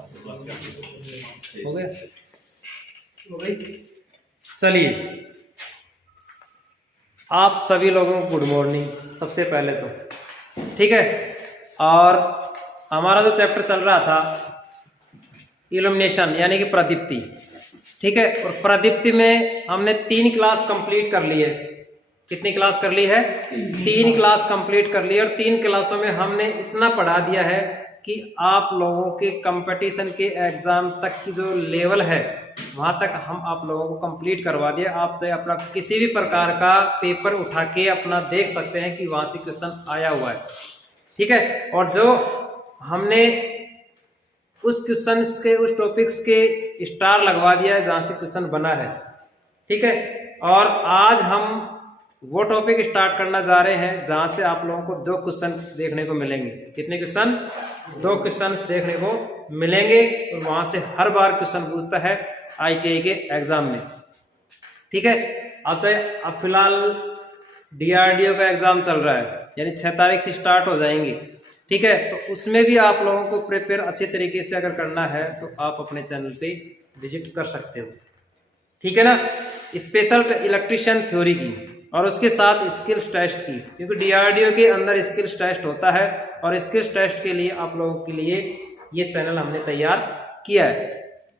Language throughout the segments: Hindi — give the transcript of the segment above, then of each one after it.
हो गया? चलिए, आप सभी लोगों को गुड मॉर्निंग सबसे पहले तो, ठीक है। और हमारा जो चैप्टर चल रहा था इल्यूमिनेशन यानी कि प्रदीप्ति, ठीक है। और प्रदीप्ति में हमने 3 क्लास कंप्लीट कर ली है। कितनी क्लास कर ली है? 3 क्लास कंप्लीट कर ली है। और 3 क्लासों में हमने इतना पढ़ा दिया है कि आप लोगों के कंपटीशन के एग्जाम तक की जो लेवल है वहां तक हम आप लोगों को कंप्लीट करवा दिया। आप चाहे अपना किसी भी प्रकार का पेपर उठा के अपना देख सकते हैं कि वहां से क्वेश्चन आया हुआ है, ठीक है। और जो हमने उस क्वेश्चंस के, उस टॉपिक्स के स्टार लगवा दिया है जहां से क्वेश्चन बना है, ठीक है। और आज हम वो टॉपिक स्टार्ट करना जा रहे हैं जहां से आप लोगों को 2 क्वेश्चन देखने को मिलेंगे। कितने क्वेश्चन? 2 क्वेश्चन देखने को मिलेंगे। और वहां से हर बार क्वेश्चन पूछता है ITI के एग्जाम में, ठीक है। अब फिलहाल DRDO का एग्जाम चल रहा है, यानी 6 तारीख से स्टार्ट हो जाएंगी, ठीक है। तो उसमें भी आप लोगों को प्रिपेयर अच्छे तरीके से अगर करना है तो आप अपने चैनल पे विजिट कर सकते हो, ठीक है ना। स्पेशल इलेक्ट्रिशियन थ्योरी की और उसके साथ स्किल्स टेस्ट की, क्योंकि DRDO के अंदर स्किल्स टेस्ट होता है और स्किल्स टेस्ट के लिए आप लोगों के लिए ये चैनल हमने तैयार किया है,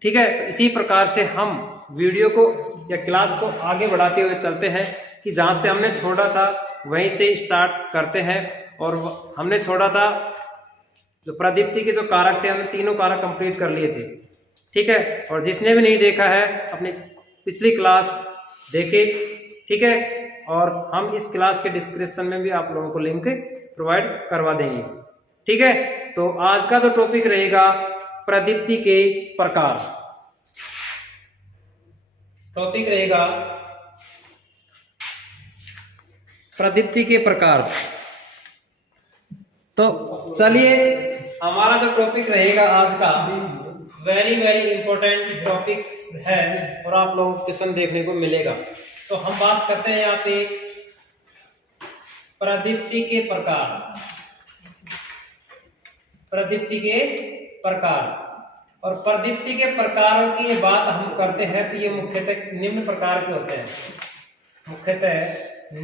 ठीक है। तो इसी प्रकार से हम वीडियो को या क्लास को आगे बढ़ाते हुए चलते हैं कि जहां से हमने छोड़ा था वहीं से स्टार्ट करते हैं। और हमने छोड़ा था जो प्रदीप्ति के जो कारक थे, हमने 3 कारक कंप्लीट कर लिए थे, ठीक है। और जिसने भी नहीं देखा है अपनी पिछली क्लास देखे, ठीक है। और हम इस क्लास के डिस्क्रिप्शन में भी आप लोगों को लिंक प्रोवाइड करवा देंगे, ठीक है। तो आज का जो टॉपिक रहेगा प्रदीप्ति के प्रकार, टॉपिक रहेगा प्रदीप्ति के प्रकार। तो चलिए, हमारा जो टॉपिक रहेगा आज का वेरी वेरी इंपॉर्टेंट टॉपिक्स है और आप लोगों को क्वेश्चन देखने को मिलेगा। तो हम बात करते हैं यहाँ पे प्रदीप्ति के प्रकार, प्रदीप्ति के प्रकार। और प्रदीप्ति के प्रकारों की बात हम करते हैं तो ये मुख्यतः निम्न प्रकार के होते हैं, मुख्यतः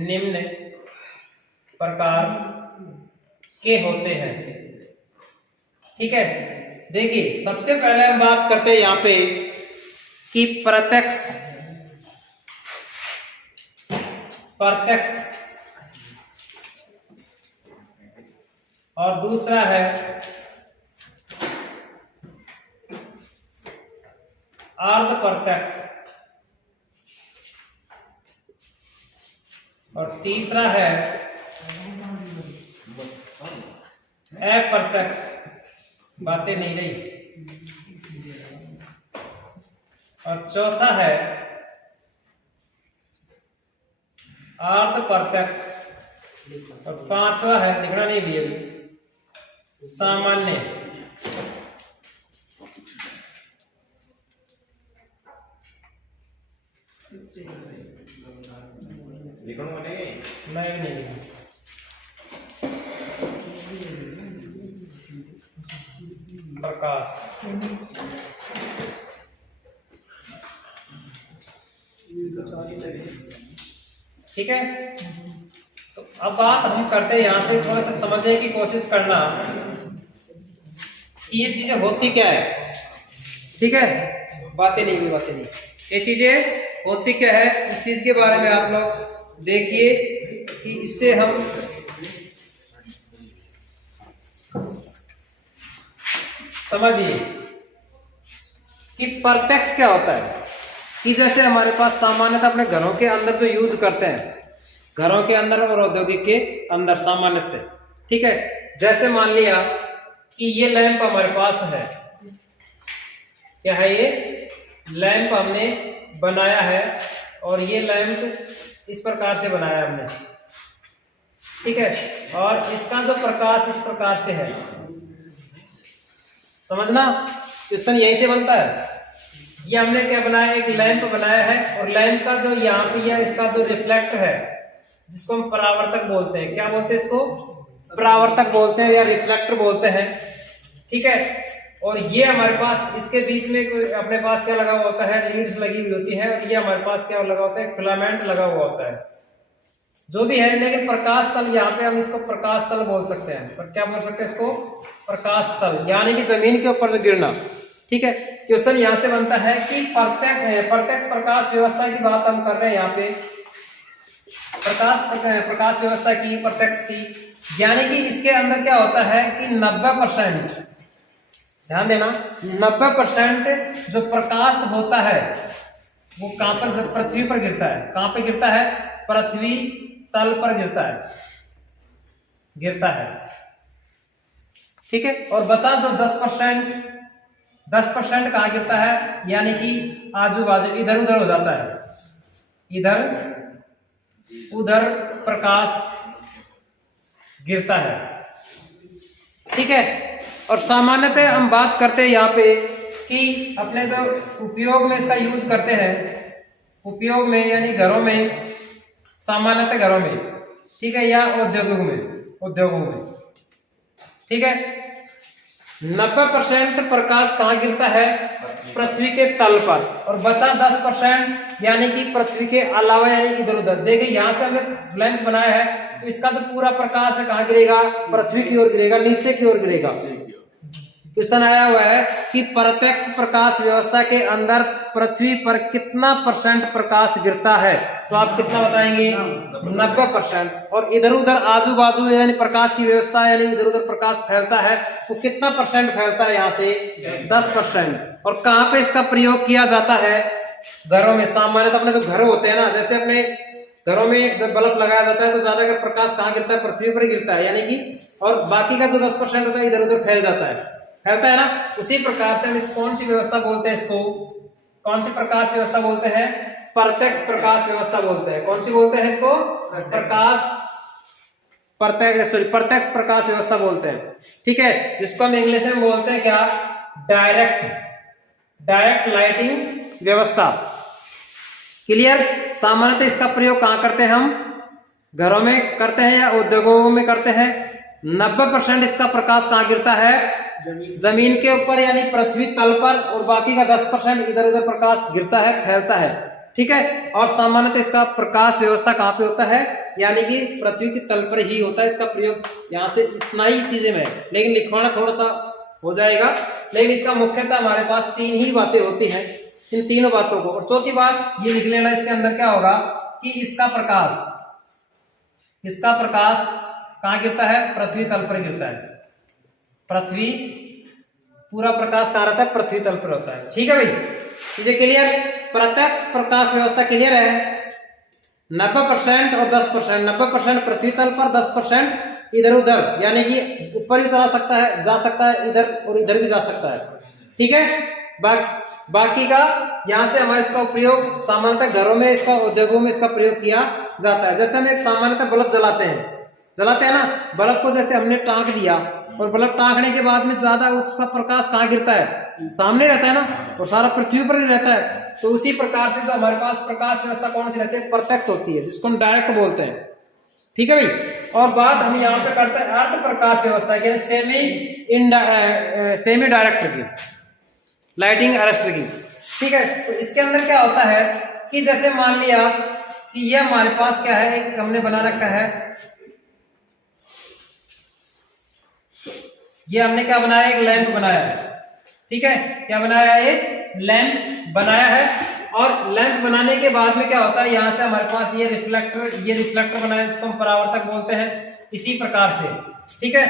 निम्न प्रकार के होते हैं, ठीक है। देखिए, सबसे पहले हम बात करते हैं यहाँ पे कि प्रत्यक्ष और दूसरा है अर्ध प्रत्यक्ष और तीसरा है अप्रत्यक्ष। बातें नहीं रही। और चौथा है अर्ध प्रत्यक्ष और 5वां है, लिखना नहीं भी अभी, सामान्य। नहीं प्रकाश, ठीक है। तो अब बात हम करते हैं यहां से थोड़ा सा समझने की कोशिश करना कि ये चीजें होती क्या है, ठीक है। बातें नहीं, ये चीजें होती क्या है, इस चीज के बारे में आप लोग देखिए कि इससे हम समझिए कि प्रत्यक्ष क्या होता है। कि जैसे हमारे पास सामान्यतः अपने घरों के अंदर जो यूज करते हैं, घरों के अंदर और औद्योगिक के अंदर सामान्यतः, ठीक है। जैसे मान लिया कि ये लैंप हमारे पास है, क्या है ये लैंप हमने बनाया है और ये लैंप इस प्रकार से बनाया हमने, ठीक है। और इसका जो प्रकाश इस प्रकार से है, समझना, क्वेश्चन यही से बनता है। ये हमने क्या बनाया, एक लैंप बनाया है और लैंप का जो यहाँ पे है इसका जो रिफ्लेक्टर है जिसको हम परावर्तक बोलते हैं, क्या बोलते हैं इसको, परावर्तक बोलते हैं या रिफ्लेक्टर बोलते हैं, ठीक है। और ये हमारे पास इसके बीच में कोई अपने पास क्या लगा हुआ होता है, लीड्स लगी हुई होती है, और ये हमारे पास क्या लगा होता है, फिलामेंट लगा हुआ होता है, जो भी है। लेकिन प्रकाश तल, यहाँ पे हम इसको प्रकाश तल बोल सकते हैं, पर क्या बोल सकते हैं इसको, प्रकाश तल, यानी कि जमीन के ऊपर जो गिरना। ठीक है, क्वेश्चन यहाँ से बनता है कि प्रत्यक्ष प्रकाश व्यवस्था की बात हम कर रहे हैं यहाँ पे, प्रकाश व्यवस्था की, प्रत्यक्ष की, यानी कि इसके अंदर क्या होता है कि 90%, ध्यान देना, 90% जो प्रकाश होता है वो कहां पर, पृथ्वी पर गिरता है। कहां पे गिरता है, पृथ्वी तल पर गिरता है। ठीक है, और बचा जो 10% कहां गिरता है, यानी कि आजू बाजू, इधर उधर हो जाता है, इधर उधर प्रकाश गिरता है। ठीक है, और सामान्यतः हम बात करते हैं यहाँ पे कि अपने जो उपयोग में इसका यूज करते हैं, उपयोग में यानी घरों में, सामान्यतः घरों में, ठीक है, या उद्योगों में। ठीक है, 90% प्रकाश कहाँ गिरता है, पृथ्वी के तल पर, और बचा 10% यानी कि पृथ्वी के अलावा, यानी इधर उधर। देखिए यहाँ से हमने लैंप बनाया है, तो इसका जो पूरा प्रकाश है कहाँ गिरेगा, पृथ्वी की ओर गिरेगा, नीचे की ओर गिरेगा। क्वेश्चन आया हुआ है कि प्रत्यक्ष प्रकाश व्यवस्था के अंदर पृथ्वी पर कितना % प्रकाश गिरता है, तो आप कितना बताएंगे, 90%। और इधर उधर आजू बाजू यानी प्रकाश की व्यवस्था, यानी इधर उधर प्रकाश फैलता है, वो कितना % फैलता है, यहाँ से 10%। और कहाँ पे इसका प्रयोग किया जाता है, घरों में। सामान्यतः अपने जो घर होते हैं ना, जैसे अपने घरों में जब बल्ब लगाया जाता है तो ज्यादातर प्रकाश कहाँ गिरता है, पृथ्वी पर गिरता है, यानी कि, और बाकी का जो 10% होता है इधर उधर फैलता है ना। उसी प्रकार से हम इस कौन सी व्यवस्था बोलते हैं, इसको कौन सी प्रकाश व्यवस्था बोलते हैं, प्रत्यक्ष प्रकाश व्यवस्था बोलते हैं। कौन सी बोलते हैं इसको, प्रत्यक्ष प्रकाश व्यवस्था बोलते हैं। ठीक है, जिसको हम इंग्लिश में बोलते हैं क्या, डायरेक्ट लाइटिंग व्यवस्था। क्लियर। सामान्यतः इसका प्रयोग कहां करते हैं, हम घरों में करते हैं या उद्योगों में करते हैं। 90% इसका प्रकाश कहां गिरता है, जमीन के ऊपर यानी पृथ्वी तल पर, और बाकी का 10% इधर उधर प्रकाश गिरता है, फैलता है। ठीक है, और सामान्यतः इसका प्रकाश व्यवस्था कहां पे होता है, यानी कि पृथ्वी के तल पर ही होता है। इसका प्रयोग यहाँ से इतना ही चीजें में, लेकिन लिखवाना थोड़ा सा हो जाएगा, लेकिन इसका मुख्यतः हमारे पास 3 ही बातें होती हैं, इन तीनों बातों को। और चौथी बात ये लिख लेना, इसके अंदर क्या होगा कि इसका प्रकाश कहां गिरता है, पृथ्वी तल पर गिरता है। पृथ्वी, पूरा प्रकाश कहां रहता है, पृथ्वी तल पर होता है। ठीक है भाई, चीजें क्लियर। प्रत्यक्ष प्रकाश व्यवस्था क्लियर है। 90% और 10%, 90% पृथ्वी तल पर, 10% इधर उधर, यानी कि ऊपर भी चला सकता है, जा सकता है इधर, और इधर भी जा सकता है। ठीक है, बाकी का यहाँ से हमारे इसका उपयोग सामान्यतः घरों में, इसका उद्योगों में इसका प्रयोग किया जाता है। जैसे हम एक सामान्यतः बल्ब जलाते हैं ना, बल्ब को जैसे हमने टाँक दिया, और बल्ब टाँकने के बाद में ज्यादा उसका प्रकाश कहाँ गिरता है, सामने रहता है ना, और सारा पृथ्वी पर ही रहता है। तो उसी प्रकार से जो हमारे पास प्रकाश व्यवस्था कौन सी रहती है, प्रत्यक्ष होती है, जिसको हम डायरेक्ट बोलते हैं। ठीक है भाई। और बात हम यहाँ पे करते हैं अर्ध प्रकाश व्यवस्था की, सेमी डायरेक्ट की, लाइटिंग अरेस्टर की। ठीक है, तो इसके अंदर क्या होता है कि जैसे मान लिया कि ये हमारे पास क्या है, एक हमने बना रखा है, ये हमने क्या बनाया, एक लैंप बनाया है। ठीक है, क्या बनाया है, एक लैंप बनाया है। और लैंप बनाने के बाद में क्या होता है, यहां से हमारे पास ये रिफ्लेक्टर बनाया है, जिसको हम परावर्तक बोलते हैं। इसी प्रकार से, ठीक है,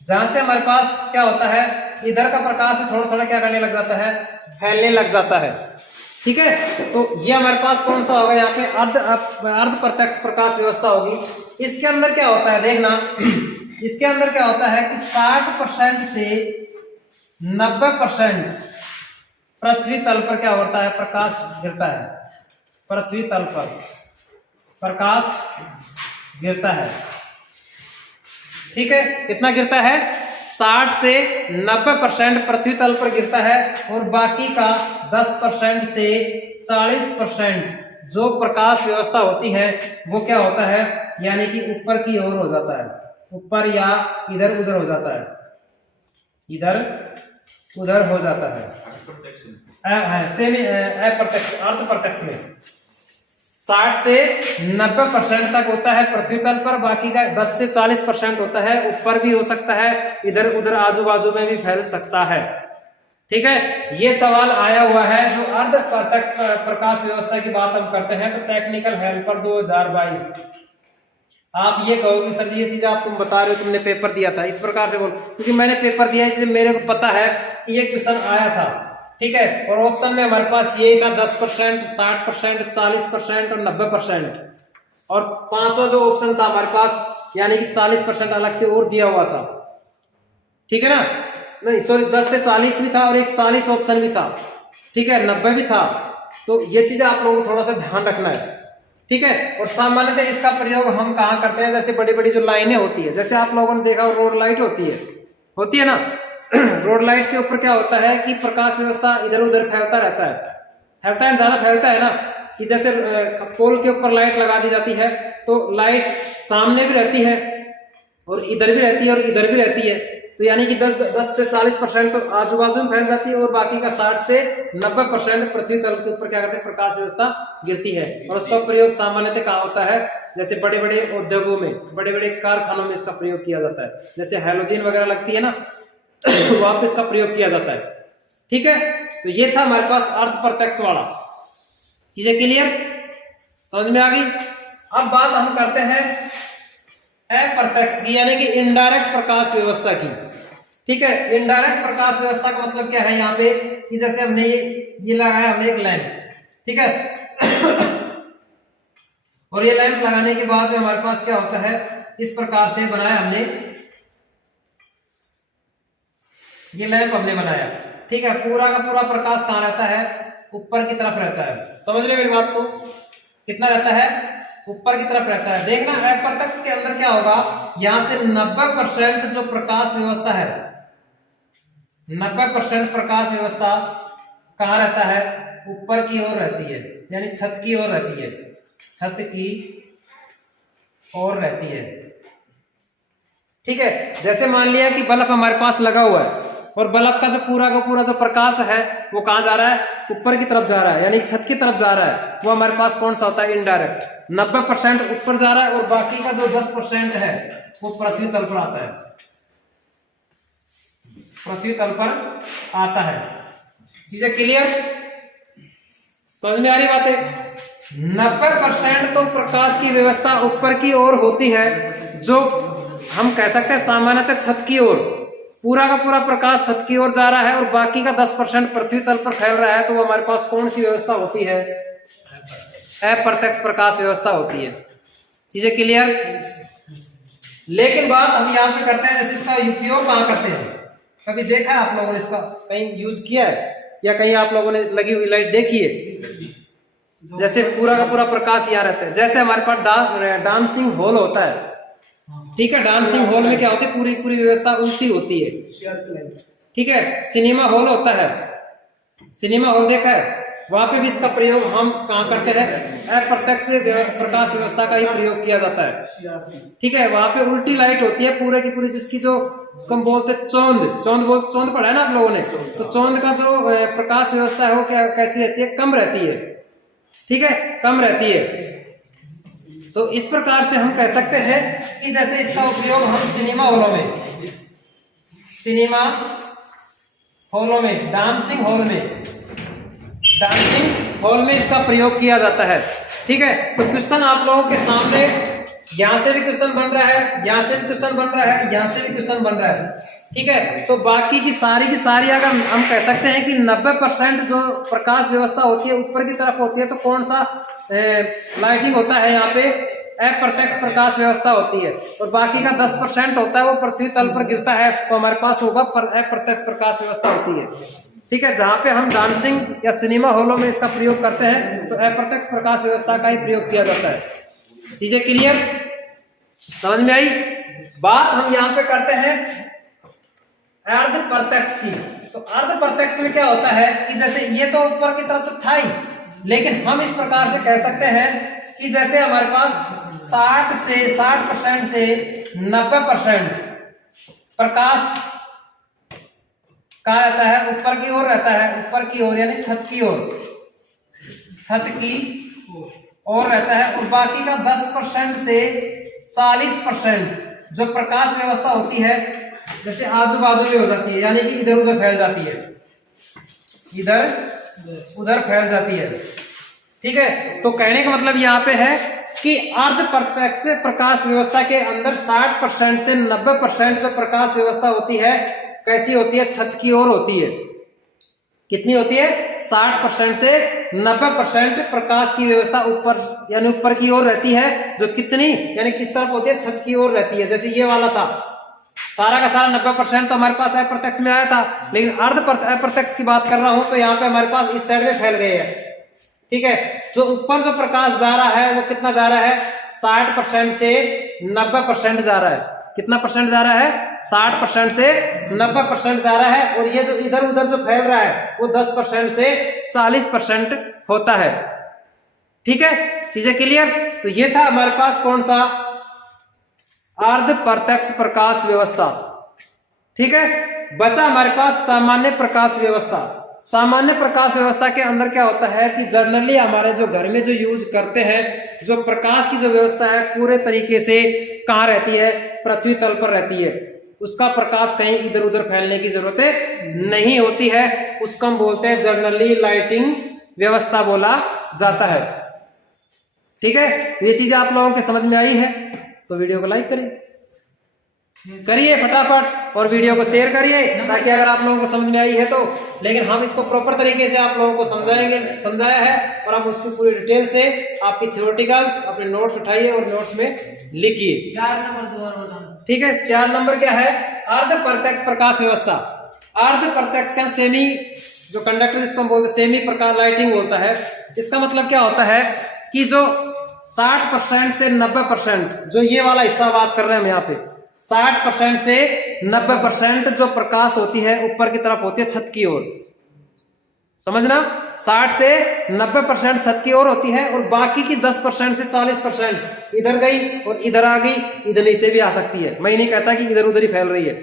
जहां से हमारे पास क्या होता है, इधर का प्रकाश थोड़ा थोड़ा क्या करने लग जाता है, फैलने लग जाता है। ठीक है, तो ये हमारे पास कौन सा होगा, यहाँ पे अर्ध प्रत्यक्ष प्रकाश व्यवस्था होगी। इसके अंदर क्या होता है, देखना, इसके अंदर क्या होता है कि 60% से 90% पृथ्वी तल पर क्या होता है, प्रकाश गिरता है। पृथ्वी तल पर प्रकाश गिरता है। ठीक है, कितना गिरता है, 60 से 90% पृथ्वी तल पर गिरता है, और बाकी का 10% से 40% जो प्रकाश व्यवस्था होती है वो क्या होता है, यानी कि ऊपर की ओर हो जाता है। ऊपर या इधर उधर हो जाता है, इधर उधर हो जाता है। सेमी अप्रत्यक्ष अर्ध प्रत्यक्ष में 60 से 90% तक होता है पृथ्वी तल पर, बाकी का 10 से 40% होता है ऊपर भी हो सकता है, इधर उधर आजू बाजू में भी फैल सकता है। ठीक है, ये सवाल आया हुआ है जो अर्ध प्रत्यक्ष प्रकाश व्यवस्था की बात हम करते हैं। तो टेक्निकल हेल्पर 2022 आप ये कहोगे सर जी ये चीज आप तुम बता रहे हो, तुमने पेपर दिया था, इस प्रकार से बोल, क्योंकि मैंने पेपर दिया इसलिए मेरे को पता है कि ये क्वेश्चन आया था। ठीक है, और ऑप्शन में हमारे पास ये था 10%, 60%, 40% और 90%, और पांचवा जो ऑप्शन था हमारे पास यानी कि 40% अलग से और दिया हुआ था। ठीक है ना, नहीं सॉरी 10 से 40 भी था और एक 40 ऑप्शन भी था। ठीक है, 90 भी था। तो ये चीजें आप लोगों को थोड़ा सा ध्यान रखना है। ठीक है, और सामान्यतः इसका प्रयोग हम कहाँ करते हैं, जैसे बड़ी बड़ी जो लाइनें होती है, जैसे आप लोगों ने देखा रोड लाइट होती है ना रोड लाइट के ऊपर क्या होता है कि प्रकाश व्यवस्था इधर उधर फैलता रहता है, ज्यादा फैलता है ना, कि जैसे पोल के ऊपर लाइट लगा दी जाती है तो लाइट सामने भी रहती है और इधर भी रहती है और इधर भी रहती है। तो यानी कि 10 से 40% तो आजू बाजू में फैल जाती है और बाकी का 60 से 90% पृथ्वी तल के ऊपर क्या करते हैं, प्रकाश व्यवस्था गिरती है। और उसका प्रयोग सामान्यतः कहाँ होता है, जैसे बड़े बड़े उद्योगों में, बड़े बड़े कारखानों में इसका प्रयोग किया जाता है, जैसे हैलोजन वगैरह लगती है ना वहां पे इसका प्रयोग किया जाता है। ठीक है, तो ये था हमारे पास अर्ध प्रत्यक्ष वाला। चीजें क्लियर, समझ में आ गई। अब बात हम करते हैं अप्रत्यक्ष की, यानी कि इनडायरेक्ट प्रकाश व्यवस्था की। ठीक है, इनडायरेक्ट प्रकाश व्यवस्था का मतलब क्या है यहाँ पे, कि जैसे हमने ये लगाया हमने एक लैंप, ठीक है और ये लैंप लगाने के बाद में हमारे पास क्या होता है, इस प्रकार से बनाया हमने, ये लैंप हमने बनाया। ठीक है, पूरा का पूरा प्रकाश कहाँ रहता है, ऊपर की तरफ रहता है। समझ रहे मेरी बात को, कितना रहता है, ऊपर की तरफ रहता है। देखना अप्रत्यक्ष के अंदर क्या होगा, यहां से 90% जो प्रकाश व्यवस्था है, 90% प्रकाश व्यवस्था कहां रहता है, ऊपर की ओर रहती है, यानी छत की ओर रहती है, छत की ओर रहती है। ठीक है, जैसे मान लिया कि बल्ब हमारे पास लगा हुआ है और बल्ब का जो पूरा जो प्रकाश है वो कहां जा रहा है, ऊपर की तरफ जा रहा है, यानी छत की तरफ जा रहा है। वो हमारे पास कौन सा होता है, इनडायरेक्ट। 90% ऊपर जा रहा है और बाकी का जो 10% है वो पृथ्वी तल पर आता है, पृथ्वी तल पर आता है। चीजें क्लियर, समझ में आ रही बात है। 90% तो प्रकाश की व्यवस्था ऊपर की ओर होती है, जो हम कह सकते हैं सामान्यतः छत की ओर, पूरा का पूरा प्रकाश छत की ओर जा रहा है और बाकी का 10% पृथ्वी तल पर फैल रहा है। तो वो हमारे पास कौन सी व्यवस्था होती है, अप्रत्यक्ष प्रकाश व्यवस्था होती है। चीजें क्लियर। लेकिन बात हम यहाँ पे करते हैं, जैसे इसका उपयोग कहाँ करते हैं, कभी देखा है आप लोगों ने इसका कहीं यूज किया है, या कहीं आप लोगों ने लगी हुई लाइट देखी है, जैसे पूरा का पूरा प्रकाश यहाँ रहता है। जैसे हमारे पास डांसिंग हॉल होता है, ठीक है, डांसिंग हॉल में क्या होती है, पूरी पूरी व्यवस्था उल्टी होती है। ठीक है, सिनेमा हॉल होता है, सिनेमा हॉल देखा है, वहां पे भी इसका प्रयोग हम कहाँ करते हैं, अप्रत्यक्ष प्रकाश व्यवस्था का ही प्रयोग किया जाता है। ठीक है, वहां पे उल्टी लाइट होती है पूरे की पूरी, जिसकी जो उसको हम बोलते हैं चौंद पढ़ा है ना आप लोगों ने, तो चौंद का जो प्रकाश व्यवस्था है वो क्या कैसी रहती है, कम रहती है। ठीक है, कम रहती है। तो इस प्रकार से हम कह सकते हैं कि जैसे इसका उपयोग हम सिनेमा हॉलों में, डांसिंग हॉल में इसका प्रयोग किया जाता है। ठीक है, तो क्वेश्चन आप लोगों के सामने यहां से भी क्वेश्चन बन रहा है, यहां से भी क्वेश्चन बन रहा है, यहां से भी क्वेश्चन बन रहा है। ठीक है, तो बाकी की सारी अगर हम कह सकते हैं कि 90% जो प्रकाश व्यवस्था होती है ऊपर की तरफ होती है, तो कौन सा लाइटिंग होता है, यहाँ पे अप्रत्यक्ष प्रकाश व्यवस्था होती है, और बाकी का 10% होता है वो पृथ्वी तल पर गिरता है, तो हमारे पास होगा अप्रत्यक्ष प्रकाश व्यवस्था होती है। ठीक है, जहां पे हम डांसिंग या सिनेमा हॉलों में इसका प्रयोग करते हैं तो अप्रत्यक्ष प्रकाश व्यवस्था का ही प्रयोग किया जाता है। चीजें क्लियर, समझ में आई बात। हम यहाँ पे करते हैं अर्ध प्रत्यक्ष की। तो अर्ध प्रत्यक्ष में क्या होता है कि जैसे ये तो ऊपर की तरफ तो था ही, लेकिन हम इस प्रकार से कह सकते हैं कि जैसे हमारे पास 60% से 90% प्रकाश कहाँ रहता है, ऊपर की ओर रहता है, ऊपर की ओर यानी छत की ओर रहता है, और बाकी का 10% से 40% जो प्रकाश व्यवस्था होती है जैसे आजू बाजू में हो जाती है, यानी कि इधर उधर फैल जाती है, इधर उधर फैल जाती है। ठीक है, तो कहने का मतलब यहाँ पे है कि अर्ध प्रत्यक्ष प्रकाश व्यवस्था के अंदर 60% से 90% जो प्रकाश व्यवस्था होती है कैसी होती है, छत की ओर होती है। कितनी होती है, 60% से 90% प्रकाश की व्यवस्था ऊपर यानी ऊपर की ओर रहती है, जो कितनी यानी किस तरफ होती है, छत की ओर रहती है। जैसे ये वाला था, सारा का सारा 90% तो हमारे पास अप्रत्यक्ष में आया था, लेकिन अर्ध अप्रत्यक्ष की बात कर रहा हूं तो यहाँ पे हमारे पास इस साइड में फैल गए हैं। ठीक है, जो ऊपर जो प्रकाश जा रहा है वो कितना जा रहा है, 60% से 90% जा रहा है। कितना परसेंट जा रहा है, 60% से 90% जा रहा है, और ये जो इधर उधर जो फैल रहा है वो 10% से 40% होता है। ठीक है, चीजें क्लियर। तो ये था हमारे पास कौन सा, अर्ध प्रत्यक्ष प्रकाश व्यवस्था। ठीक है, बचा हमारे पास सामान्य प्रकाश व्यवस्था। सामान्य प्रकाश व्यवस्था के अंदर क्या होता है कि जनरली हमारे जो घर में जो यूज करते हैं, जो प्रकाश की जो व्यवस्था है पूरे तरीके से कहाँ रहती है, पृथ्वी तल पर रहती है। उसका प्रकाश कहीं इधर उधर फैलने की जरूरत नहीं होती है, उसको हम बोलते हैं जनरली लाइटिंग व्यवस्था बोला जाता है। ठीक है, तो ये चीजें आप लोगों के समझ में आई है तो वीडियो को लाइक करिए फटाफट, और वीडियो को शेयर करिए ताकि अगर आप लोगों को समझ में आई है तो। लेकिन हम इसको प्रॉपर तरीके से आप लोगों को समझाया है, और आप उसकी पूरी डिटेल से आपकी थ्योरेटिकल्स अपने नोट्स उठाइए और नोट्स में लिखिए। 4 नंबर ठीक है, 4 नंबर क्या है, अर्ध प्रत्यक्ष प्रकाश व्यवस्था। अर्ध प्रत्यक्ष का सेमी जो कंडक्टर जिसको हम बोलते हैं सेमी प्रकाश लाइटिंग बोलता है। इसका मतलब क्या होता है कि जो 60% से 90% जो ये वाला हिस्सा बात कर रहे हैं हम यहाँ पे, 60% से 90% जो प्रकाश होती है ऊपर की तरफ होती है छत की ओर। समझना, 60 से 90% छत की ओर होती है, और बाकी की 10% से 40% इधर गई और इधर आ गई, इधर नीचे भी आ सकती है। मैं नहीं कहता कि इधर उधर ही फैल रही है।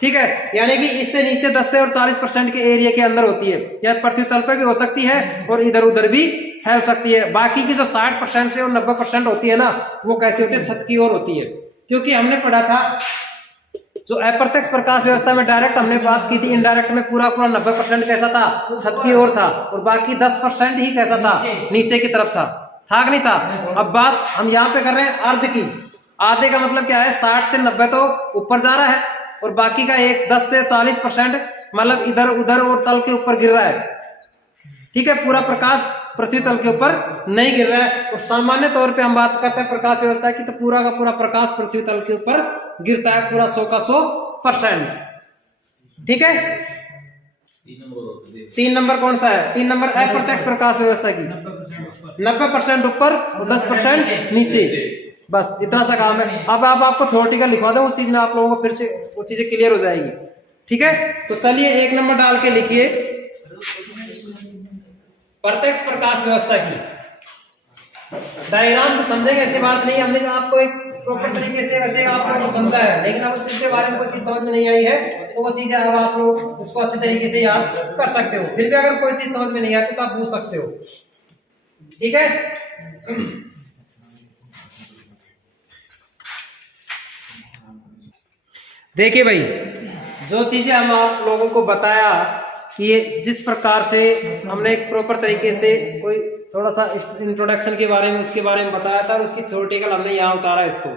ठीक है, यानी कि इससे नीचे 10 से और 40% के एरिया के अंदर होती है, या पृथ्वी तल पे भी हो सकती है और इधर उधर भी फैल सकती है। बाकी की जो 60% से और 90% होती है ना, वो कैसी होती है, छत की ओर होती है। क्योंकि हमने पढ़ा था जो अप्रत्यक्ष प्रकाश व्यवस्था में डायरेक्ट हमने बात की थी, इनडायरेक्ट में पूरा 90% कैसा था, छत की ओर था, और बाकी 10% ही कैसा था, नीचे की तरफ था कि नहीं था। अब बात हम यहाँ पे कर रहे हैं अर्ध की। आधे का मतलब क्या है, 60 से 90 तो ऊपर जा रहा है, और बाकी का 10 से 40% मतलब इधर उधर और तल के ऊपर गिर रहा है। ठीक है, पूरा प्रकाश पृथ्वी तल के ऊपर नहीं गिर रहा है। और सामान्य तौर पे हम बात करते हैं प्रकाश व्यवस्था की, तो पूरा का पूरा प्रकाश पृथ्वी तल के ऊपर गिरता है, पूरा 100 का 100%। ठीक है, 3 नंबर कौन सा है, 3 नंबर अप्रत्यक्ष प्रकाश व्यवस्था की 90% ऊपर और 10% नीचे। बस इतना सा काम है। अब आपको थ्योरेटिकल लिखवा दो, उस चीज में आप लोगों को फिर से वो चीजें क्लियर हो जाएगी। ठीक है, तो चलिए 1 नंबर डाल के लिखिए प्रत्यक्ष प्रकाश व्यवस्था की। डायग्राम से समझेंगे, ऐसी बात नहीं, हमने आपको एक प्रॉपर तरीके से वैसे आप लोगों को समझा है, लेकिन अब उस चीज के बारे में कोई चीज समझ में नहीं आई है तो वो चीजें अब आप लोग उसको अच्छे तरीके से याद कर सकते हो। फिर भी अगर कोई चीज समझ में नहीं आती तो आप पूछ सकते हो। ठीक है, देखिए भाई, जो चीजें हम आप लोगों को बताया कि ये जिस प्रकार से हमने एक प्रॉपर तरीके से कोई थोड़ा सा इंट्रोडक्शन के बारे में उसके बारे में बताया था, और उसकी थ्योरेटिकल हमने यहाँ उतारा। इसको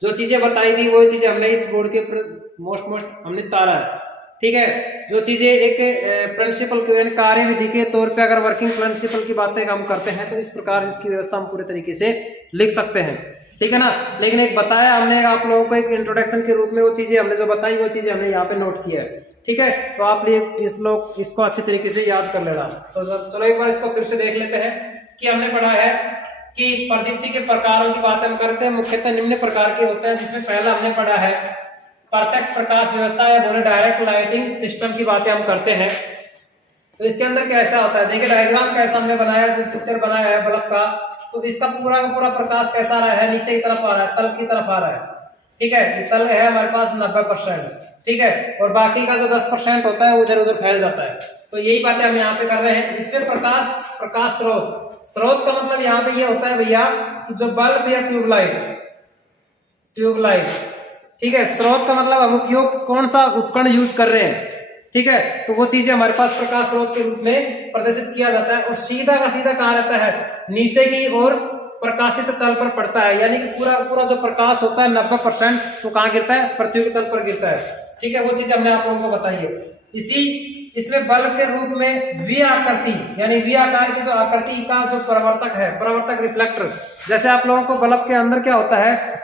जो चीजें बताई थी वो चीजें हमने इस बोर्ड के मोस्ट हमने उतारा है। ठीक है, जो चीजें एक प्रिंसिपल कार्य विधि के तौर पे अगर वर्किंग प्रिंसिपल की बातें हम करते हैं तो इस प्रकार इसकी व्यवस्था हम पूरे तरीके से लिख सकते हैं। ठीक है ना, लेकिन एक बताया हमने आप लोगों को एक इंट्रोडक्शन के रूप में, वो चीजें हमने जो बताई वो चीजें हमने यहाँ पे नोट किया है। ठीक है, तो आप इसको अच्छे तरीके से याद कर लेना। तो चलो एक बार इसको फिर से देख लेते हैं कि हमने पढ़ा है कि प्रदीप्ति के प्रकारों की बात हम करते हैं, मुख्यतः निम्न प्रकार के होते हैं, जिसमें पहला हमने पढ़ा है प्रत्यक्ष प्रकाश व्यवस्था या बोले डायरेक्ट लाइटिंग सिस्टम की बातें हम करते हैं। तो इसके अंदर कैसा होता है, देखिए डायग्राम कैसा हमने बनाया, जो चित्र बनाया है बल्ब का, तो इसका पूरा का पूरा प्रकाश कैसा आ रहा है, नीचे की तरफ आ रहा है, तल की तरफ आ रहा है, ठीक है। ये तल है हमारे पास 90%, ठीक है, और बाकी का जो 10% होता है वो इधर उधर फैल जाता है। तो यही बातें हम यहाँ पे कर रहे हैं। इसमें प्रकाश स्रोत का मतलब यहाँ पे ये होता है भैया कि जो बल्ब या ट्यूबलाइट, ठीक है, स्रोत का मतलब हम उपयोग कौन सा उपकरण यूज कर रहे हैं, ठीक है, तो वो चीजें हमारे पास प्रकाश स्रोत के रूप में प्रदर्शित किया जाता है। और सीधा का सीधा कहाँ रहता है, नीचे की ओर प्रकाशित तल पर पड़ता है, यानी कि पूरा पूरा जो प्रकाश होता है 90% तो कहाँ गिरता है, पृथ्वी के तल पर गिरता है, ठीक है। वो चीज हमने आप लोगों को बताई है। इसमें बल्ब के रूप में वी आकृति, यानी वी आकार की जो आकृति का जो परावर्तक है, परावर्तक रिफ्लेक्टर, जैसे आप लोगों को बल्ब के अंदर क्या होता है,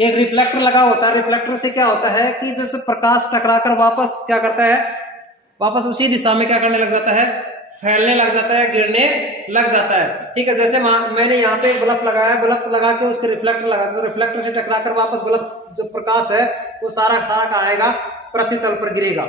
एक रिफ्लेक्टर लगा होता है। रिफ्लेक्टर से क्या होता है कि जैसे प्रकाश टकराकर वापस क्या करता है, वापस उसी दिशा में क्या करने लग जाता है, फैलने लग जाता है, गिरने लग जाता है, ठीक है। जैसे मैंने यहाँ पे एक बल्ब लगाया, बल्ब लगा के उसके रिफ्लेक्टर लगा, तो रिफ्लेक्टर से टकराकर वापस बल्ब जो प्रकाश है वो सारा का आएगा, पृथ्वी तल पर गिरेगा,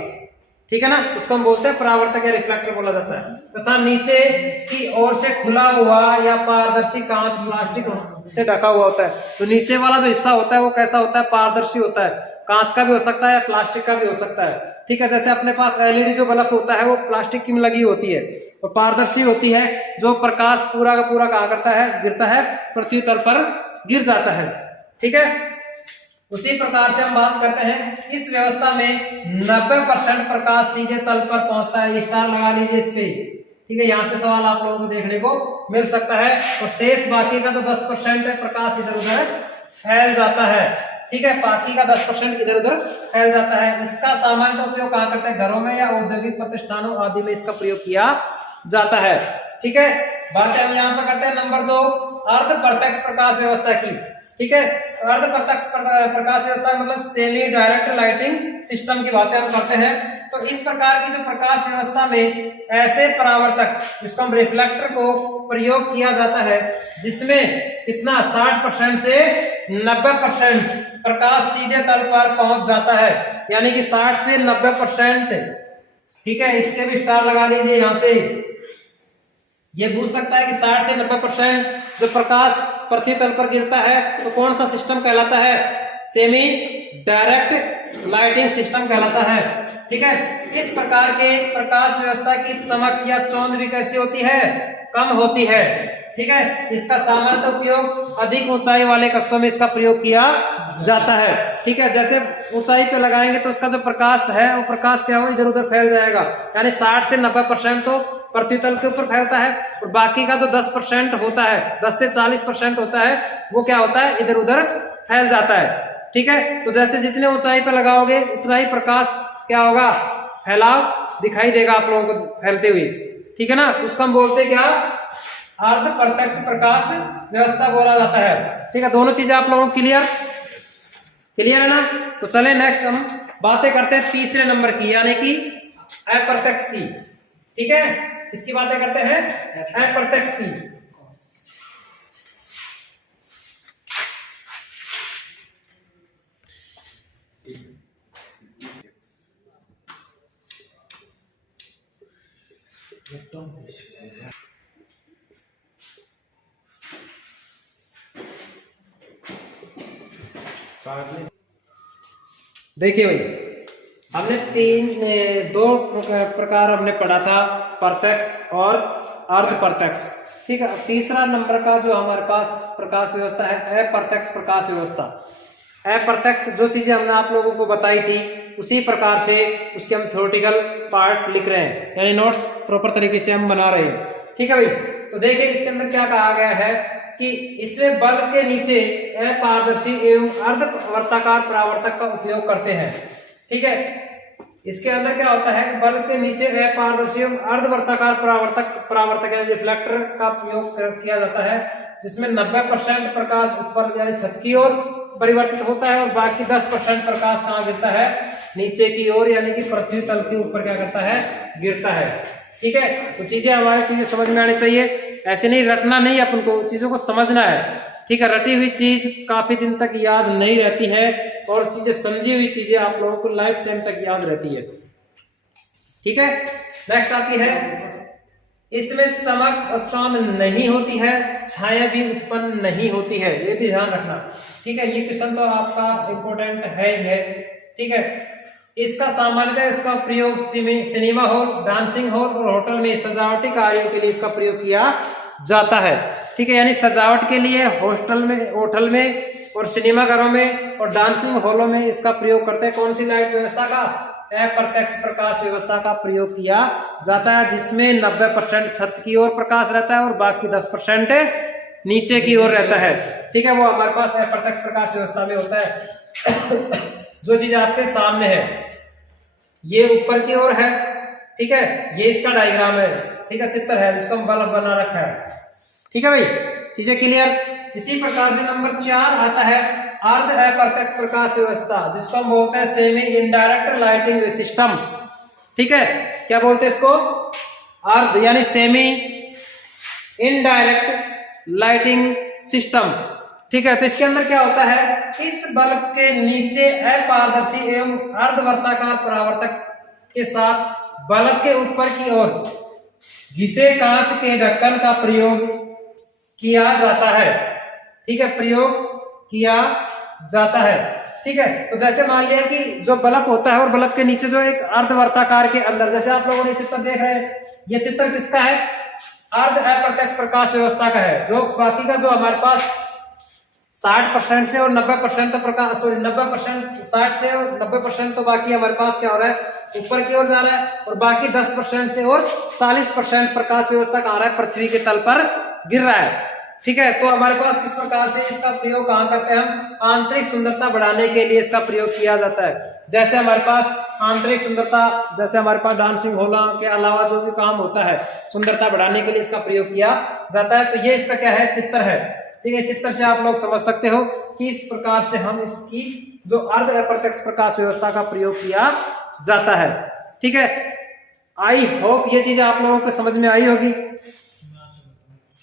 ठीक है ना। उसको हम बोलते हैं परावर्तक या रिफ्लेक्टर बोला जाता है। तथा नीचे की ओर से खुला हुआ या पारदर्शी कांच प्लास्टिक से ढका हुआ होता है। तो नीचे वाला जो हिस्सा होता है वो कैसा होता है, पारदर्शी होता है, कांच का भी हो सकता है, प्लास्टिक का भी हो सकता है, ठीक है। जैसे अपने पास एलईडी जो बल्ब होता है वो प्लास्टिक की लगी होती है और पारदर्शी होती है, जो प्रकाश पूरा का पूरा कहा करता है, गिरता है, पृथ्वी तल पर गिर जाता है, ठीक है। उसी प्रकार से हम बात करते हैं, इस व्यवस्था में 90% प्रकाश सीधे तल पर पहुंचता है। स्टार लगा लीजिए इस पे, ठीक है, यहाँ से सवाल आप लोगों को देखने को मिल सकता है। और शेष बाकी का जो 10% है, प्रकाश इधर उधर फैल जाता है, ठीक है, बाकी का 10% इधर उधर फैल जाता है। इसका सामान्य उपयोग कहाँ करते हैं, घरों में या औद्योगिक प्रतिष्ठानों आदि में इसका प्रयोग किया जाता है, ठीक है। बातें हम यहाँ पर करते हैं नंबर 2, अर्ध प्रत्यक्ष प्रकाश व्यवस्था की, ठीक है। अर्ध प्रत्यक्ष प्रकाश व्यवस्था मतलब सेमी डायरेक्ट लाइटिंग सिस्टम की बातें हम करते हैं। तो इस प्रकार की जो प्रकाश व्यवस्था में ऐसे परावर्तक, जिसको हम रिफ्लेक्टर को प्रयोग किया जाता है, जिसमें कितना 60% से 90% प्रकाश सीधे तल पर पहुंच जाता है, यानी कि 60 से 90%, ठीक है। इसके भी स्टार लगा लीजिए यहाँ से। ये पूछ सकता है कि 60 से 90% जो प्रकाश पृथ्वी तल पर गिरता है तो कौन सा सिस्टम कहलाता है, सेमी डायरेक्ट लाइटिंग सिस्टम कहलाता है, ठीक है। इस प्रकार के प्रकाश व्यवस्था की चमक या चौंध भी कैसी होती है, कम होती है, ठीक है। इसका सामान्य उपयोग अधिक ऊंचाई वाले कक्षों में इसका प्रयोग किया जाता है, ठीक है। जैसे ऊंचाई पे लगाएंगे तो उसका जो प्रकाश है वो प्रकाश क्या हो, इधर उधर फैल जाएगा, यानी 60 से 90% तो पृथ्वी तल के ऊपर फैलता है, और बाकी का जो 10% होता है, 10 से 40% होता है, वो क्या होता है, इधर उधर फैल जाता है, ठीक है। तो जैसे जितने ऊंचाई पे लगाओगे उतना ही प्रकाश क्या होगा, फैलाव दिखाई देगा आप लोगों को फैलते हुए, ठीक है ना। उसको हम बोलते क्या, अर्ध प्रत्यक्ष प्रकाश व्यवस्था बोला जाता है, ठीक है। दोनों चीजें आप लोगों को क्लियर है ना। तो चले नेक्स्ट हम बातें करते हैं तीसरे नंबर की, यानी कि अप्रत्यक्ष की, ठीक है। इसकी बातें करते हैं अप्रत्यक्ष की। देखिए भाई, हमने दो प्रकार हमने पढ़ा था, प्रत्यक्ष और अर्ध प्रत्यक्ष, ठीक है। तीसरा नंबर का जो हमारे पास प्रकाश व्यवस्था है, अप्रत्यक्ष प्रकाश व्यवस्था। अप्रत्यक्ष जो चीजें हमने आप लोगों को बताई थी उसी प्रकार से उसके हम थ्योरेटिकल पार्ट लिख रहे हैं, यानी नोट्स प्रॉपर तरीके से हम बना रहे हैं, ठीक है भाई। तो देखिए इसके अंदर क्या कहा गया है कि इसमें बल्ब के नीचे अपारदर्शी एवं अर्ध वर्ताकार परावर्तक का उपयोग करते हैं, ठीक है। इसके अंदर क्या होता है कि बल्ब के नीचे अपारदर्शी एवं अर्धवर्ताकार परावर्तक यानी रिफ्लेक्टर का उपयोग किया जाता है, जिसमें 90% प्रकाश ऊपर यानी छत की ओर परिवर्तित होता है और बाकी 10% प्रकाश कहाँ गिरता है, नीचे की ओर, यानी कि पृथ्वी तल के ऊपर क्या करता है, गिरता है, ठीक है। तो चीजें हमारी चीजें समझ में आनी चाहिए, ऐसे नहीं रटना नहीं, अपन को चीजों को समझना है, ठीक है। रटी हुई चीज काफी दिन तक याद नहीं रहती है और चीजें समझी हुई चीजें आप लोगों को लाइफ टाइम तक याद रहती है। ठीक है। नेक्स्ट आती है, इसमें चमक और चौंध नहीं होती है, छाया भी उत्पन्न नहीं होती है, ये भी ध्यान रखना। ठीक है, ये क्वेश्चन तो आपका इम्पोर्टेंट है ही है। ठीक है, इसका सामान्यतः इसका प्रयोग सिनेमा हॉल, डांसिंग हॉल और होटल में सजावटी कार्यों के लिए इसका प्रयोग किया जाता है। ठीक है, यानी सजावट के लिए हॉस्टल में, होटल में और सिनेमाघरों में और डांसिंग हॉलों में इसका प्रयोग करते हैं। कौन सी लाइट व्यवस्था का? अप्रत्यक्ष प्रकाश व्यवस्था का प्रयोग किया जाता है, जिसमें 90% छत की ओर प्रकाश रहता है और बाकी 10% नीचे की ओर रहता है। ठीक है, वो हमारे पास अप्रत्यक्ष प्रकाश व्यवस्था में होता है। जो चीज आपके सामने है ये ऊपर की ओर है। ठीक है, ये इसका डायग्राम है। ठीक है, चित्र है जिसको हम बल्ब बना रखा है। ठीक है भाई, चीजें क्लियर। इसी प्रकार से नंबर 4 आता है अर्ध अप्रत्यक्ष प्रकाश व्यवस्था, जिसको हम बोलते हैं सेमी इनडायरेक्ट लाइटिंग सिस्टम। ठीक है, क्या बोलते हैं इसको? अर्ध यानी सेमी इनडायरेक्ट लाइटिंग सिस्टम। ठीक है, तो इसके अंदर क्या होता है, इस बल्ब के नीचे अपारदर्शी एवं अर्धवर्ताकार परावर्तक के साथ बल्ब के ऊपर की ओर घिसे कांच के ढक्कन का प्रयोग किया जाता है। ठीक है, प्रयोग किया जाता है। ठीक है, तो जैसे मान लिया कि जो बल्ब होता है और बल्ब के नीचे जो एक अर्धवर्ताकार के अंदर, जैसे आप लोगों ने चित्र देख रहे हैं, ये चित्र किसका है? अर्ध अप्रत्यक्ष प्रकाश व्यवस्था का है। जो बाकी का जो हमारे पास 60% से और 90% तक प्रकाश, सॉरी 90%, 60 से और 90% तो बाकी हमारे पास क्या हो रहा है, ऊपर की ओर जा रहा है, और बाकी 10% से और 40% प्रकाश व्यवस्था कहाँ रहा है, पृथ्वी के तल पर गिर रहा है। ठीक है, तो हमारे पास किस प्रकार से इसका प्रयोग कहाँ करते हैं हम? आंतरिक सुंदरता बढ़ाने के लिए इसका प्रयोग किया जाता है। जैसे हमारे पास आंतरिक सुंदरता, जैसे हमारे पास डांसिंग हॉल के अलावा जो भी काम होता है सुंदरता बढ़ाने के लिए इसका प्रयोग किया जाता है। तो ये इसका क्या है, चित्र है। ठीक है, चित्र से आप लोग समझ सकते हो कि इस प्रकार से हम इसकी जो अर्ध अप्रत्यक्ष प्रकाश व्यवस्था का प्रयोग किया जाता है। ठीक है, आई होप ये चीजें आप लोगों को समझ में आई होगी।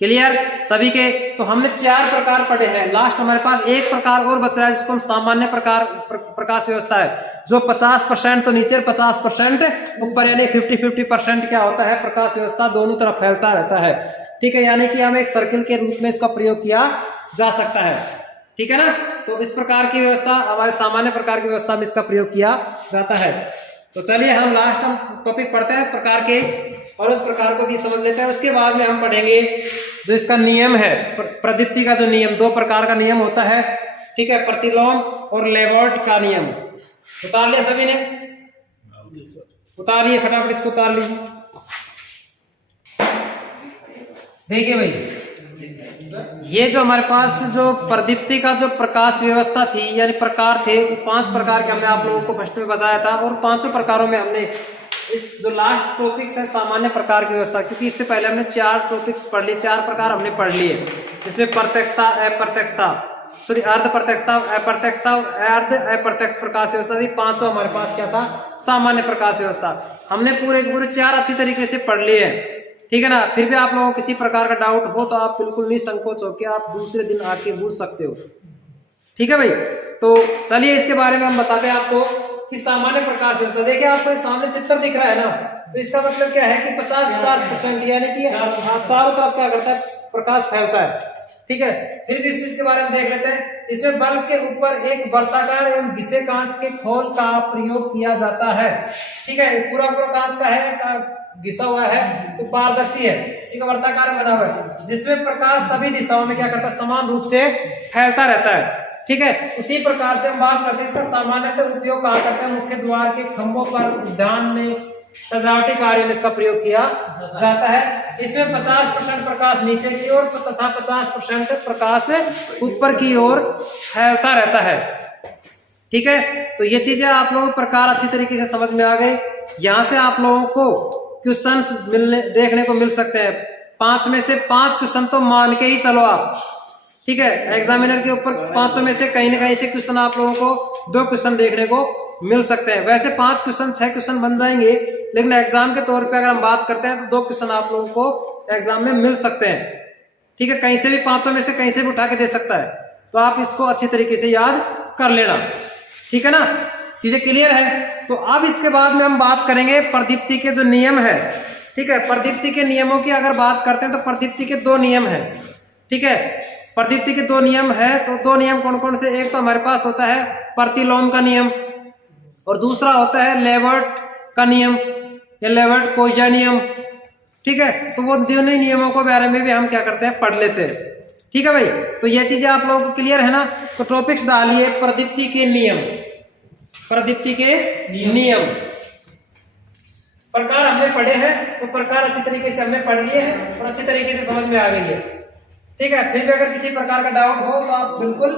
क्लियर सभी के? तो हमने 4 प्रकार पढ़े हैं। लास्ट हमारे पास एक प्रकार और बच रहा है, जिसको हम सामान्य प्रकाश व्यवस्था है, जो 50% तो नीचे 50% ऊपर, यानी 50-50% क्या होता है, प्रकाश व्यवस्था दोनों तरफ फैलता रहता है। ठीक है, यानी कि हम एक सर्किल के रूप में इसका प्रयोग किया जा सकता है। ठीक है ना? तो इस प्रकार की व्यवस्था, हमारे सामान्य प्रकार की व्यवस्था में इसका प्रयोग किया जाता है। तो चलिए हम लास्ट टॉपिक पढ़ते हैं प्रकार के, और उस प्रकार को भी समझ लेते हैं। उसके बाद में हम पढ़ेंगे जो इसका नियम है, प्रदीप्ति का जो नियम, 2 प्रकार का नियम होता है। ठीक है, प्रतिलोम और लेबर्ट का नियम। उतार लिया सभी ने? उतारिए फटाफट, इसको उतार लीजिए। देखिए भाई, ये जो हमारे पास जो प्रदीप्ति का जो प्रकाश व्यवस्था थी, यानी प्रकार थे, 5 प्रकार के हमने आप लोगों को फर्स्ट में बताया था, और 5 प्रकारों में हमने इस जो लास्ट टॉपिक्स है सामान्य प्रकार की व्यवस्था, क्योंकि इससे पहले हमने 4 टॉपिक्स पढ़ लिए, 4 प्रकार हमने पढ़ लिए, जिसमें प्रत्यक्षता, अप्रत्यक्षता, सॉरी अर्ध प्रत्यक्षता, अप्रत्यक्षता और अर्ध अप्रत्यक्ष प्रकाश व्यवस्था थी। 5 हमारे पास क्या था, सामान्य प्रकाश व्यवस्था। हमने पूरे 4 अच्छी तरीके से पढ़ लिए हैं। ठीक है ना? फिर भी आप लोगों को किसी प्रकार का डाउट हो तो आप बिल्कुल निसंकोच होकर आप दूसरे दिन आके पूछ सकते हो। ठीक है भाई? तो चलिए इसके बारे में हम बताते हैं आपको कि सामान्य प्रकाश व्यवस्था। देखिए आपको सामने चित्र दिख रहा है ना, तो इसका मतलब क्या है कि 50-50%, यानी कि चारों तरफ क्या करता है, प्रकाश फैलता है। ठीक है, फिर भी इस चीज के बारे में देख लेते हैं। इसमें बल्ब के ऊपर एक वर्ताकार एवं घिसे कांच के खोल का प्रयोग किया जाता है। ठीक है, पूरा कांच का है, घिसा हुआ है, तो पारदर्शी है, ठीक है, वर्ताकार में बना हुआ है, जिसमें प्रकाश सभी दिशाओं में क्या करता है, समान रूप से फैलता रहता है। ठीक है, उसी प्रकार से हम बात करते हैं इसका सामान्यतः उपयोग कहाँ करते हैं, मुख्य द्वार के खंभों पर, उद्यान में, सजावटी कार्य में इसका प्रयोग किया जाता है। इसमें 50% प्रकाश नीचे की ओर तथा 50% प्रकाश ऊपर की ओर फैलता रहता है। ठीक है, तो ये चीजें आप लोगों को प्रकार अच्छी तरीके से समझ में आ गए। यहाँ से आप लोगों को क्वेश्चंस देखने को मिल सकते हैं। 5 में से 5 क्वेश्चन तो मान के ही चलो आप। ठीक है, एग्जामिनर के ऊपर 5 में से कहीं ना कहीं से क्वेश्चन आप लोगों को 2 क्वेश्चन देखने को मिल सकते हैं। वैसे 5 क्वेश्चन 6 क्वेश्चन बन जाएंगे, लेकिन एग्जाम के तौर पे अगर हम बात करते हैं तो 2 क्वेश्चन आप लोगों को एग्जाम में मिल सकते हैं। ठीक है, कहीं से भी 5 में से कहीं से भी उठा के दे सकता है, तो आप इसको अच्छी तरीके से याद कर लेना। ठीक है ना? चीजें क्लियर है? तो अब इसके बाद में हम बात करेंगे प्रदीप्ति के जो नियम है। ठीक है, प्रदीप्ति के नियमों की अगर बात करते हैं तो प्रदीप्ति के 2 नियम है। ठीक है, प्रदीप्ति के 2 नियम है। तो 2 नियम कौन कौन से? एक तो हमारे पास होता है प्रतिलोम का नियम और दूसरा होता है लेवर्ट का नियम या लेवर्ट कोइजा नियम। ठीक है, तो वो दोनों ही नियमों के बारे में भी हम क्या करते हैं, पढ़ लेते हैं। ठीक है भाई, तो ये चीजें आप लोगों को क्लियर है ना? तो टॉपिक्स डालिए प्रदीप्ति के नियम, प्रदीप्ति के नियम। प्रकार हमने पढ़े हैं, तो प्रकार अच्छी तरीके से हमने पढ़ लिए हैं और अच्छी तरीके से समझ में आ गई है। ठीक है, फिर भी अगर किसी प्रकार का डाउट हो तो आप बिल्कुल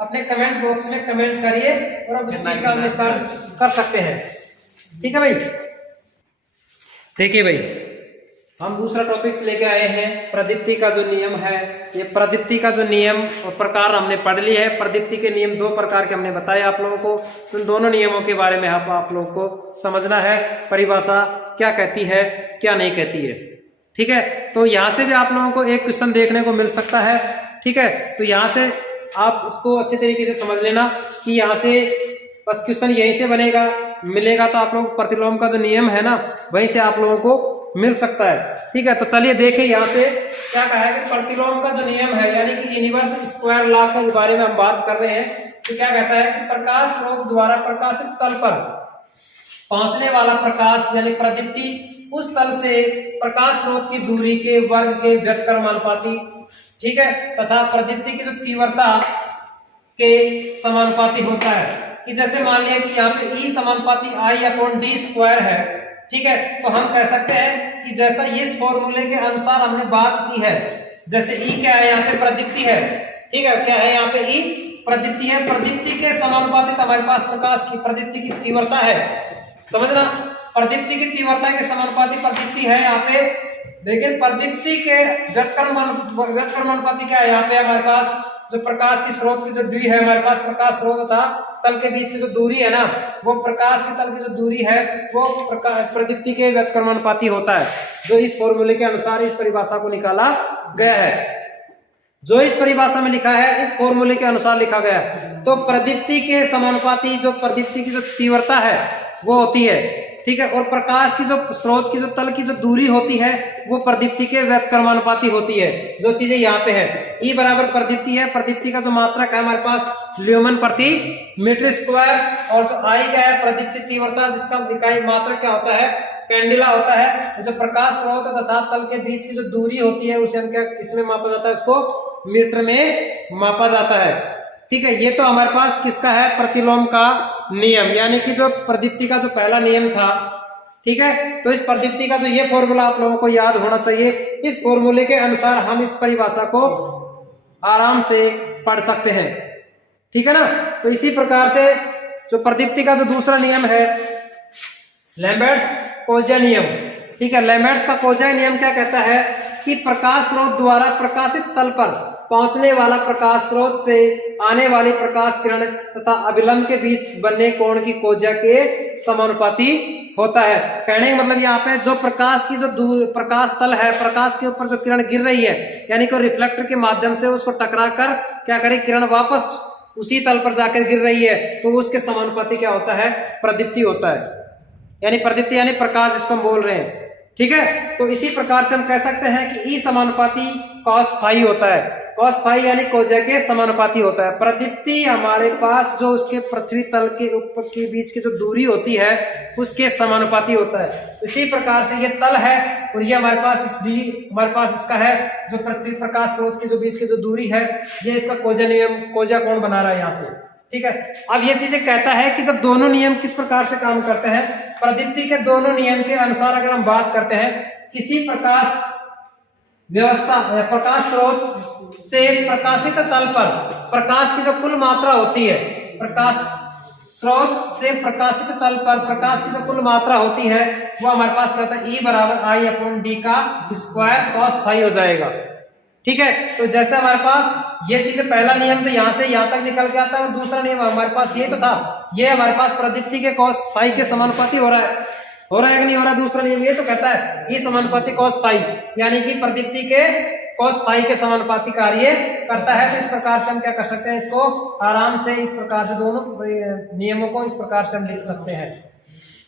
अपने कमेंट बॉक्स में कमेंट करिए और आप इस चीज का अनुसरण कर सकते हैं। ठीक है भाई, देखिए भाई, हम दूसरा टॉपिक्स लेके आए हैं प्रदीप्ति का जो नियम है। ये प्रदीप्ति का जो नियम और प्रकार हमने पढ़ लिए है। प्रदीप्ति के नियम 2 प्रकार के हमने बताए आप लोगों को। उन दोनों नियमों के बारे में आप लोगों को समझना है, परिभाषा क्या कहती है क्या नहीं कहती है। ठीक है, तो यहाँ से भी आप लोगों को एक क्वेश्चन देखने को मिल सकता है। ठीक है, तो यहाँ से आप इसको अच्छे तरीके से समझ लेना कि यहाँ से बस क्वेश्चन यहीं से बनेगा, मिलेगा तो आप लोग प्रतिलोम का जो नियम है ना वहीं से आप लोगों को मिल सकता है। ठीक है, तो चलिए देखिए यहाँ से क्या कहा है कि प्रतिलोम का जो नियम है यानी कि यूनिवर्स स्क्वायर लॉ के बारे में हम बात कर रहे हैं। तो क्या कहता है कि प्रकाश स्रोत द्वारा प्रकाशित तल पर पहुंचने वाला प्रकाश यानी प्रदीप्ति उस तल से प्रकाश स्रोत की दूरी के वर्ग के व्युत्क्रमानुपाती, ठीक है, तथा प्रदीप्ति की जो तीव्रता के समानुपाती होता है। कि जैसे मान लिया कि यहाँ पे E समानुपाती I/d² है। ठीक है, तो हम कह सकते हैं कि जैसा इस फॉर्मूले के अनुसार हमने बात की है, जैसे E क्या है यहाँ पे, प्रदीप्ति है। ठीक है, क्या है यहाँ पे, E प्रदीप्ति है। प्रदीप्ति के समानुपातिक हमारे पास प्रकाश की प्रदीप्ति की तीव्रता है। समझना, प्रदीप्ति की तीव्रता के समानुपातिक प्रदीप्ति है यहाँ पे। लेकिन प्रदीप्ति के व्युत्क्रमानुपाती क्या है यहाँ पे, हमारे पास जो प्रकाश की स्रोत की जो दूरी है, हमारे पास प्रकाश स्रोत तथा तल के बीच की जो दूरी है ना, वो प्रकाश के तल की जो दूरी है वो प्रदीप्ति के व्युत्क्रमानुपाती होता है, जो इस फॉर्मूले के अनुसार इस परिभाषा को निकाला गया है। जो इस परिभाषा में लिखा है, इस फॉर्मूले के अनुसार लिखा गया है। तो प्रदीप्ति के समानुपाती जो प्रदीप्ति की जो तीव्रता है वो होती है। ठीक है, और प्रकाश की जो स्रोत की जो तल की जो दूरी होती है वो प्रदीप्ति के व्युत्क्रमानुपाती होती है। जो चीजें यहाँ पे है, E बराबर प्रदीप्ति है। प्रदीप्ति का जो मात्रक है हमारे पास ल्यूमेन प्रति मीटर स्क्वायर, और जो I क्या है, प्रदीप्ति तीव्रता, जिसका इकाई मात्रक क्या होता है, कैंडिला होता है। जो प्रकाश स्रोत तथा तल के बीच की जो दूरी होती है उसे हम क्या किसमें मापा जाता है, उसको मीटर में मापा जाता है। ठीक है, ये तो हमारे पास किसका है, प्रतिलोम का नियम, यानी कि जो प्रदीप्ति का जो पहला नियम था। ठीक है, तो इस प्रदीप्ति का जो ये फॉर्मूला आप लोगों को याद होना चाहिए। इस फॉर्मूले के अनुसार हम इस परिभाषा को आराम से पढ़ सकते हैं। ठीक है ना, तो इसी प्रकार से जो प्रदीप्ति का जो दूसरा नियम है, लैम्बर्ट्स कोज़ा नियम। ठीक है, लैम्बर्ट्स का कोज़ा नियम क्या कहता है कि प्रकाश स्रोत द्वारा प्रकाशित तल पर पहुंचने वाला प्रकाश स्रोत से आने वाली प्रकाश किरण तथा अभिलंब के बीच बनने कोण की कोज़ा के समानुपाती होता है। कहने का मतलब यहाँ पे जो प्रकाश की जो प्रकाश तल है, प्रकाश के ऊपर जो किरण गिर रही है, यानी कि रिफ्लेक्टर के माध्यम से उसको टकरा कर क्या करे, किरण वापस उसी तल पर जाकर गिर रही है, तो उसके समानुपाती क्या होता है, प्रदीप्ति होता है। यानी प्रदीप्ति यानी प्रकाश जिसको हम बोल रहे हैं। ठीक है, तो इसी प्रकार से हम कह सकते हैं कि E समानुपाती cos फाई होता है। cos फाई यानी कोज़ा के समानुपाती होता है। प्रदीप्ति हमारे पास जो उसके पृथ्वी तल के ऊपर के बीच की जो दूरी होती है उसके समानुपाती होता है। इसी प्रकार से ये तल है और ये हमारे पास इस D हमारे पास इसका है जो पृथ्वी प्रकाश स्रोत के जो बीच की जो दूरी है, ये इसका कोज़ा नियम, कोज़ा कोण बना रहा है यहाँ से। ठीक है, अब ये चीजें कहता है कि जब दोनों नियम किस प्रकार से काम करते हैं, प्रदीप्ति के दोनों नियम के अनुसार अगर हम बात करते हैं, किसी प्रकाश व्यवस्था प्रकाश स्रोत से प्रकाशित तल पर प्रकाश की जो कुल मात्रा होती है, प्रकाश स्रोत से प्रकाशित तल पर प्रकाश की जो कुल मात्रा होती है वो हमारे पास क्या होता है, E बराबर I/d का स्क्वायर cos फाई हो जाएगा। ठीक है, तो जैसे हमारे पास ये चीज पहला नियम तो यहाँ से यहाँ तक निकल के आता है और दूसरा नियम हमारे पास ये तो था, ये हमारे पास प्रदीप्ति के cos फाई के समानुपाती हो रहा है कि नहीं हो रहा। दूसरा नियम ये तो कहता है E समानुपाती cos फाई, यानी कि प्रदीप्ति के cos फाई के समानुपाती कार्य करता है। तो इस प्रकार से हम क्या कर सकते हैं, इसको आराम से इस प्रकार से दोनों नियमों को इस प्रकार से हम लिख सकते हैं।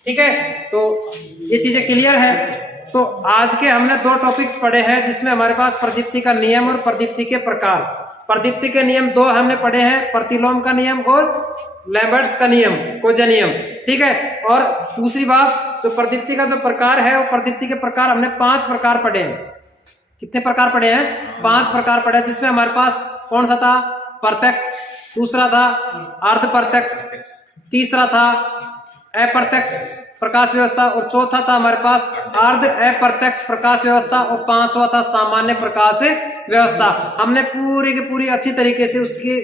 ठीक है, तो ये चीजें क्लियर है। तो आज के हमने दो टॉपिक्स पढ़े हैं जिसमें हमारे पास प्रदीप्ति का नियम और प्रदीप्ति के प्रकार। प्रदीप्ति के नियम दो हमने पढ़े हैं, प्रतिलोम का नियम और लैम्बर्ट्स का नियम, कोजा नियम। ठीक है, और दूसरी बात जो प्रदीप्ति का जो प्रकार है, वो प्रदीप्ति के प्रकार हमने 5 प्रकार पढ़े हैं। कितने प्रकार पढ़े हैं? 5 प्रकार पढ़े, जिसमें हमारे पास कौन सा था? प्रत्यक्ष, दूसरा था अर्ध प्रत्यक्ष, तीसरा था अप्रत्यक्ष प्रकाश व्यवस्था और चौथा था हमारे पास अर्ध अप्रत्यक्ष प्रकाश व्यवस्था और 5वां था सामान्य प्रकाश व्यवस्था। हमने पूरी की पूरी अच्छी तरीके से उसकी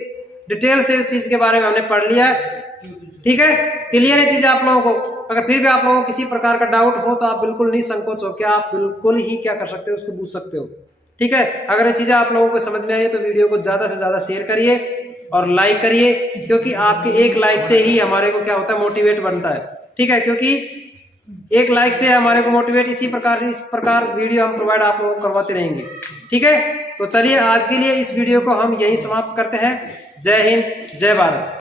डिटेल से उस चीज के बारे में हमने पढ़ लिया है। ठीक है, क्लियर है चीज आप लोगों को? अगर फिर भी आप लोगों को किसी प्रकार का डाउट हो तो आप बिल्कुल नहीं संकोच हो, क्या आप बिल्कुल ही क्या कर सकते हो, उसको पूछ सकते हो। ठीक है, अगर ये चीजें आप लोगों को समझ में आई तो वीडियो को ज्यादा से ज्यादा शेयर करिए और लाइक करिए, क्योंकि आपके एक लाइक से ही हमारे को क्या होता है, मोटिवेट बनता है। ठीक है, क्योंकि एक लाइक से हमारे को मोटिवेट इस प्रकार वीडियो हम प्रोवाइड आप लोगों को करवाते रहेंगे। ठीक है, तो चलिए आज के लिए इस वीडियो को हम यही समाप्त करते हैं। जय हिंद, जय भारत।